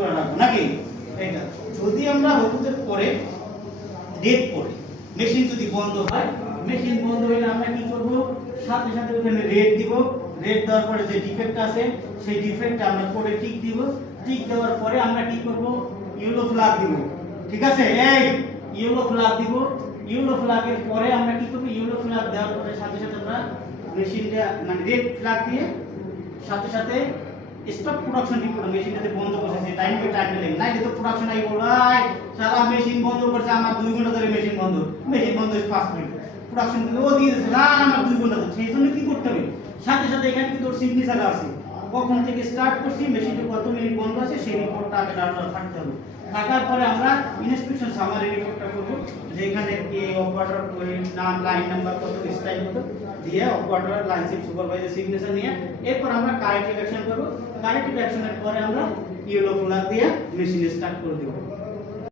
করে রাখবো নাকি এটা যদি আমরা হলুদের পরে ডেট পড়ে মেশিন যদি বন্ধ হয় মেশিন বন্ধ হলে আমরা কি করব সাথে সাথে ওখানে রেড দিব রেড দেওয়ার পরে যে ডিফেক্ট আছে সেই ডিফেক্টটা আমরা কোডে টিক দিব টিক দেওয়ার পরে আমরা কি করব ইয়েলো ফ্ল্যাগ দিব ঠিক আছে এই ইয়েলো ফ্ল্যাগ দিব ইয়েলো ফ্ল্যাগের পরে আমরা কি করব ইয়েলো ফ্ল্যাগ দেওয়ার পরে সাথে সাথে আমরা মেশিনটা মানে রেড ফ্ল্যাগ দিয়ে সাথে সাথে স্টপ প্রোডাকশন রিপোর্ট মেশিনটাতে বন্ধ করতেছে টাইম লাগে নাই তো প্রোডাকশন আই বলাই সারা মেশিন বন্ধ করছে আমার 2 ঘন্টা ধরে মেশিন বন্ধ 5 মিনিট প্রোডাকশন গুলো ও দিয়ে দিয়েছে আর আমার 2 ঘন্টা ধরে সেই জন্য কি করতে হবে সাথে সাথে এখানে কিন্তু ওর সিগনেচার আছে কখন থেকে স্টার্ট করছি মেশিনটা কত মিনিট বন্ধ আছে সেই রিপোর্টটা আগে ডাউনলোড থাকতে হবে থাকার পরে আমরা ইনস্পেকশন সামারি রিপোর্টটা করব যে এখানে কি অপারেটর নাম লাইন নাম্বার কত স্টাইল কত দিয়ে operator line ship supervisor signature নিয়ে এরপর আমরা কারেক্টিভ অ্যাকশন করব কারেক্টিভ অ্যাকশনের পরে আমরা ইয়েলো ফ্ল্যাগ দিয়ে মেশিন স্টার্ট করে দেব